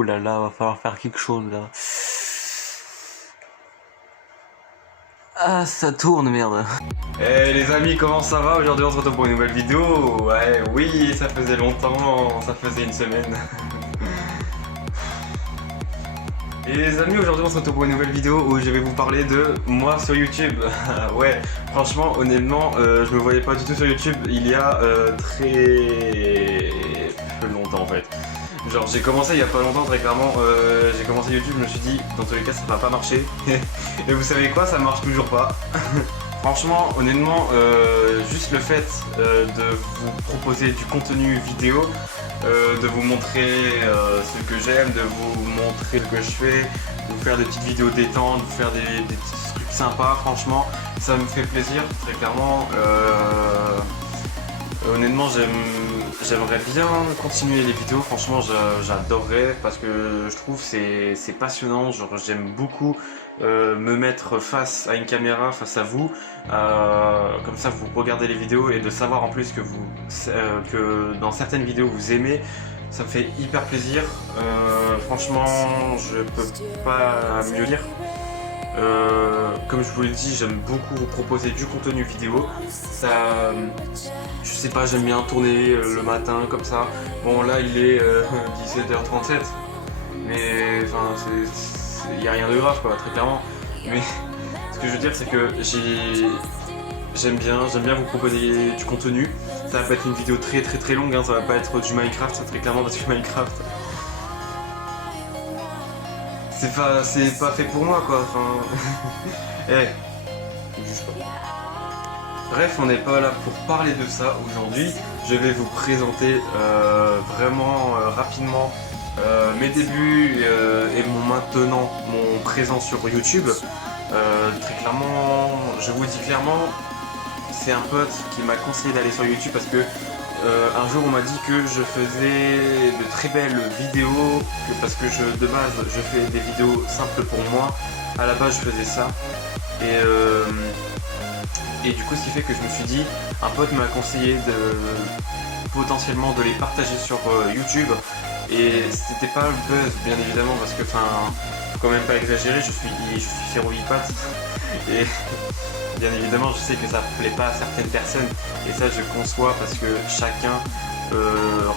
Ouh là là, va falloir faire quelque chose là. Ah, ça tourne, merde. Eh les amis, comment ça va? Aujourd'hui on se retrouve pour une nouvelle vidéo. Ouais, oui, ça faisait longtemps, ça faisait une semaine. Et les amis, aujourd'hui on se retrouve pour une nouvelle vidéo où je vais vous parler de moi sur YouTube. Ouais, franchement, honnêtement, je me voyais pas du tout sur YouTube il y a très peu longtemps en fait. Genre j'ai commencé il y a pas longtemps, très clairement, j'ai commencé YouTube, je me suis dit dans tous les cas ça va pas marcher. Et vous savez quoi, ça marche toujours pas. Franchement, honnêtement, juste le fait de vous proposer du contenu vidéo, de vous montrer ce que j'aime, de vous montrer ce que je fais, de vous faire des petites vidéos détente, de vous faire des petits trucs sympas, franchement, ça me fait plaisir, très clairement. Honnêtement, j'aimerais bien continuer les vidéos, franchement j'adorerais parce que je trouve c'est passionnant, genre j'aime beaucoup me mettre face à une caméra, face à vous, comme ça vous regardez les vidéos et de savoir en plus que que dans certaines vidéos vous aimez, ça me fait hyper plaisir, franchement je peux pas mieux dire. Comme je vous l'ai dit, j'aime beaucoup vous proposer du contenu vidéo. Ça, je sais pas, j'aime bien tourner le matin comme ça. Bon là il est 17h37, mais enfin il n'y a rien de grave quoi, très clairement. Mais ce que je veux dire c'est que j'aime bien vous proposer du contenu. Ça va pas être une vidéo très longue, hein, ça va pas être du Minecraft, très clairement parce que Minecraft c'est pas fait pour moi quoi, enfin... Juge pas. Bref, on n'est pas là pour parler de ça aujourd'hui. Je vais vous présenter vraiment rapidement mes débuts et mon présent sur YouTube. Très clairement, je vous dis clairement, c'est un pote qui m'a conseillé d'aller sur YouTube parce que un jour on m'a dit que je faisais de très belles vidéos, parce que de base je fais des vidéos simples pour moi, à la base je faisais ça, et du coup ce qui fait que je me suis dit, un pote m'a conseillé potentiellement de les partager sur YouTube, et c'était pas le buzz bien évidemment parce que enfin faut quand même pas exagérer, je suis Féroïpat et bien évidemment je sais que ça plaît pas à certaines personnes et ça je conçois parce que chacun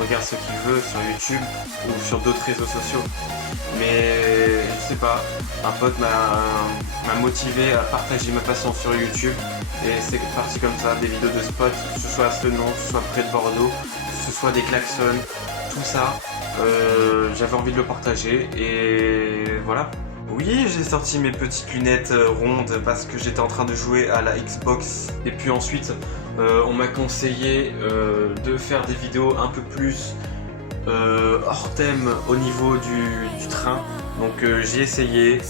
regarde ce qu'il veut sur YouTube ou sur d'autres réseaux sociaux, mais je sais pas, un pote m'a motivé à partager ma passion sur YouTube et c'est parti comme ça, des vidéos de spots, que ce soit à Senon, que ce soit près de Bordeaux, que ce soit des klaxons, tout ça, j'avais envie de le partager et voilà. Oui, j'ai sorti mes petites lunettes rondes parce que j'étais en train de jouer à la Xbox. Et puis ensuite, on m'a conseillé de faire des vidéos un peu plus hors thème au niveau du train. Donc j'ai essayé,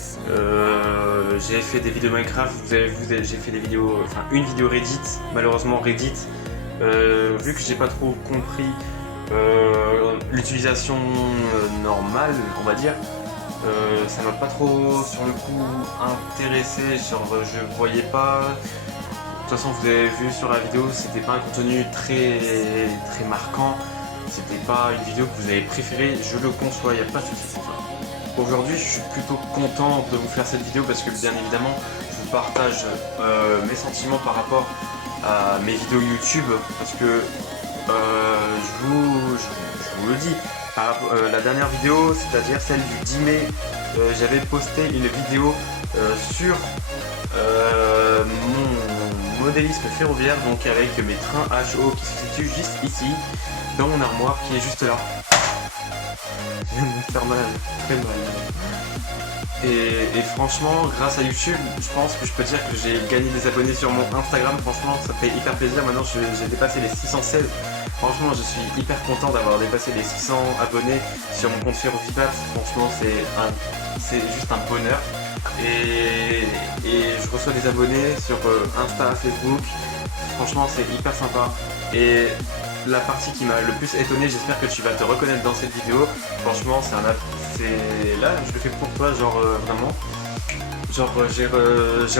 j'ai fait des vidéos Minecraft, j'ai fait des vidéos, enfin une vidéo Reddit, malheureusement Reddit, vu que j'ai pas trop compris l'utilisation normale, on va dire. Ça m'a pas trop sur le coup intéressé, genre je voyais pas. De toute façon vous avez vu sur la vidéo, c'était pas un contenu très marquant, c'était pas une vidéo que vous avez préférée, je le conçois, y a pas de soucis pour ça. Aujourd'hui je suis plutôt content de vous faire cette vidéo parce que bien évidemment je vous partage mes sentiments par rapport à mes vidéos YouTube parce que je vous le dis. La dernière vidéo, c'est-à-dire celle du 10 mai, j'avais posté une vidéo sur mon modélisme ferroviaire, donc avec mes trains HO qui se situent juste ici, dans mon armoire qui est juste là. Je viens de me faire mal, très mal. Et franchement, grâce à YouTube, je pense que je peux dire que j'ai gagné des abonnés sur mon Instagram. Franchement, ça fait hyper plaisir. Maintenant, j'ai dépassé les 616. Franchement, je suis hyper content d'avoir dépassé les 600 abonnés sur mon compte Féroïpat. Franchement, c'est juste un bonheur. Et je reçois des abonnés sur Insta, Facebook. Franchement, c'est hyper sympa. Et la partie qui m'a le plus étonné, j'espère que tu vas te reconnaître dans cette vidéo. Franchement, là, je le fais pour toi, genre vraiment. Genre, j'ai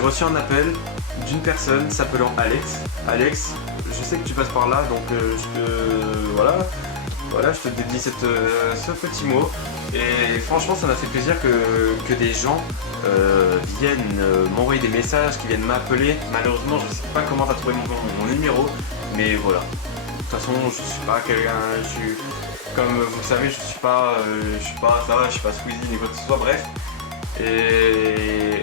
reçu un appel d'une personne s'appelant Alex. Alex, je sais que tu passes par là, donc voilà. voilà, je te dédie ce petit mot. Et franchement, ça m'a fait plaisir que des gens viennent m'envoyer des messages, qui viennent m'appeler. Malheureusement, je sais pas comment t'as trouvé mon numéro, mais voilà. De toute façon, je suis pas quelqu'un, comme vous le savez, je suis pas ça va, je suis pas Squeezie ni quoi que ce soit, bref. Et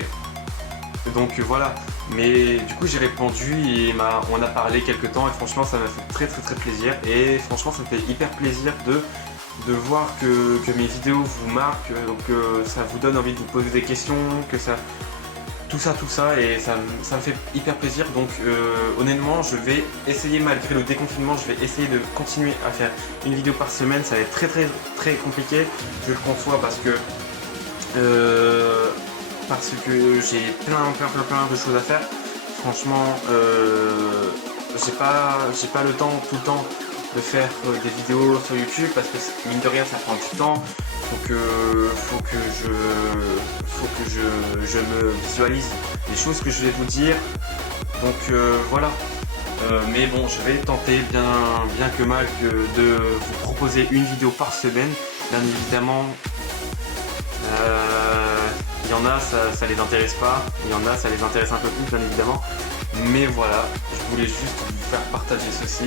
donc voilà. Mais du coup j'ai répondu et on a parlé quelques temps et franchement ça m'a fait très plaisir. Et franchement ça me fait hyper plaisir de voir que mes vidéos vous marquent, que ça vous donne envie de vous poser des questions, que ça... Tout ça et ça me fait hyper plaisir. Donc honnêtement je vais essayer, malgré le déconfinement, je vais essayer de continuer à faire une vidéo par semaine. Ça va être très compliqué, je le conçois, parce que j'ai plein de choses à faire. Franchement j'ai pas le temps tout le temps de faire des vidéos sur YouTube, parce que mine de rien ça prend du temps. Faut que je me visualise les choses que je vais vous dire. Donc voilà. Mais bon, je vais tenter bien que mal de vous proposer une vidéo par semaine. Bien évidemment, il y en a ça les intéresse pas, il y en a ça les intéresse un peu plus, bien évidemment. Mais voilà, je voulais juste vous faire partager ceci.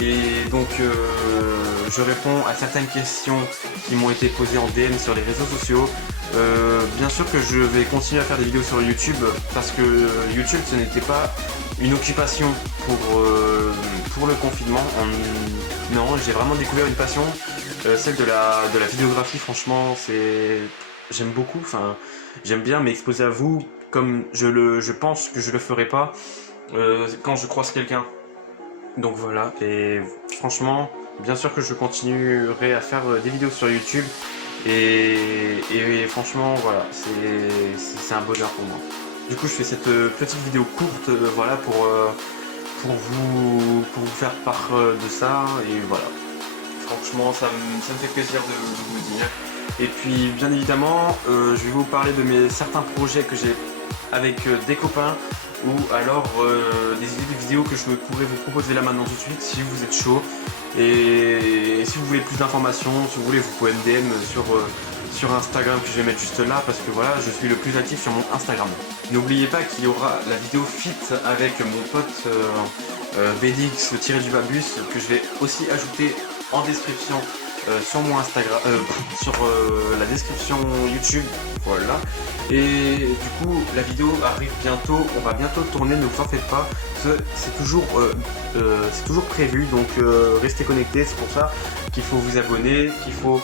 Et donc je réponds à certaines questions qui m'ont été posées en DM sur les réseaux sociaux. Bien sûr que je vais continuer à faire des vidéos sur YouTube, parce que YouTube ce n'était pas une occupation pour le confinement. Non, j'ai vraiment découvert une passion, celle de la vidéographie. Franchement j'aime beaucoup, enfin j'aime bien m'exposer à vous comme je pense que je le ferai pas quand je croise quelqu'un. Donc voilà, et franchement, bien sûr que je continuerai à faire des vidéos sur YouTube, et franchement, voilà, c'est un bonheur pour moi. Du coup, je fais cette petite vidéo courte, voilà, pour vous faire part de ça, et voilà. Franchement, ça me fait plaisir de vous dire. Et puis, bien évidemment, je vais vous parler de certains projets que j'ai avec des copains, ou alors des idées de vidéos que je pourrais vous proposer là maintenant tout de suite si vous êtes chaud. Et si vous voulez plus d'informations, si vous voulez, vous pouvez me DM sur Instagram, que je vais mettre juste là, parce que voilà, je suis le plus actif sur mon Instagram. N'oubliez pas qu'il y aura la vidéo fit avec mon pote BDX-du-Babus, que je vais aussi ajouter en description sur mon Instagram, sur la description YouTube, voilà. Et du coup la vidéo arrive bientôt, on va bientôt tourner, ne vous en faites pas, c'est toujours prévu, donc restez connectés. C'est pour ça qu'il faut vous abonner, qu'il faut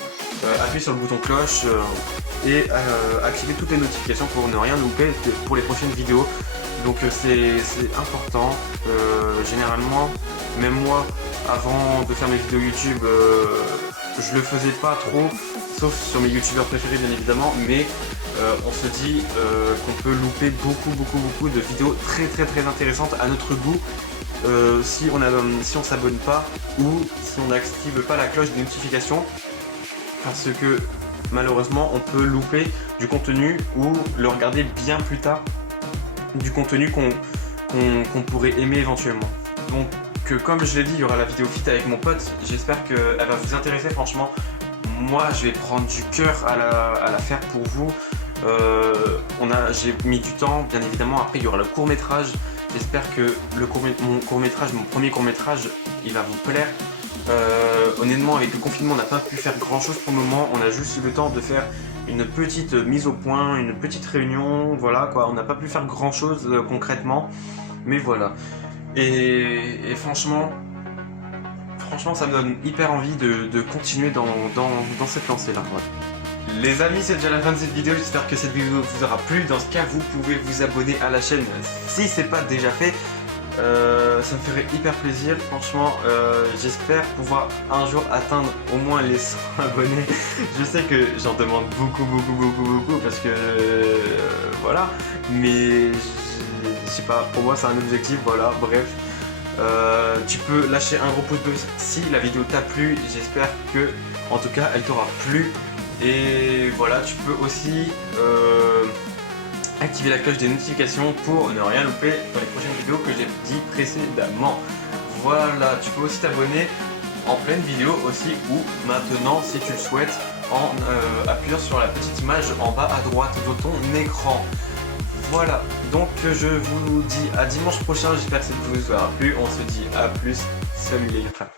appuyer sur le bouton cloche et activer toutes les notifications pour ne rien louper pour les prochaines vidéos. Donc c'est important. Généralement, même moi, avant de faire mes vidéos YouTube, je le faisais pas trop, sauf sur mes youtubeurs préférés bien évidemment, mais on se dit qu'on peut louper beaucoup de vidéos très intéressantes à notre goût si on s'abonne pas, ou si on n'active pas la cloche des notifications, parce que malheureusement on peut louper du contenu ou le regarder bien plus tard, du contenu qu'on pourrait aimer éventuellement. Donc comme je l'ai dit, il y aura la vidéo fit avec mon pote, j'espère qu'elle va vous intéresser. Franchement, moi je vais prendre du cœur à la faire pour vous. J'ai mis du temps, bien évidemment. Après il y aura le court-métrage, j'espère que mon premier court-métrage, il va vous plaire. Honnêtement, avec le confinement on n'a pas pu faire grand chose pour le moment, on a juste eu le temps de faire une petite mise au point, une petite réunion, voilà quoi, on n'a pas pu faire grand chose concrètement, mais voilà. Et franchement ça me donne hyper envie de continuer dans cette lancée là. Ouais. Les amis, c'est déjà la fin de cette vidéo, j'espère que cette vidéo vous aura plu. Dans ce cas, vous pouvez vous abonner à la chaîne si c'est pas déjà fait. Ça me ferait hyper plaisir, franchement. J'espère pouvoir un jour atteindre au moins les 100 abonnés. Je sais que j'en demande beaucoup parce que voilà, mais je sais pas, pour moi c'est un objectif, voilà, bref. Tu peux lâcher un gros pouce bleu si la vidéo t'a plu, j'espère que en tout cas elle t'aura plu. Et voilà, tu peux aussi activer la cloche des notifications pour ne rien louper dans les prochaines vidéos que j'ai dit précédemment. Voilà, tu peux aussi t'abonner en pleine vidéo aussi ou maintenant si tu le souhaites en appuyant sur la petite image en bas à droite de ton écran. Voilà, donc je vous dis à dimanche prochain, j'espère que cette vidéo vous aura plu, on se dit à plus, salut les frères.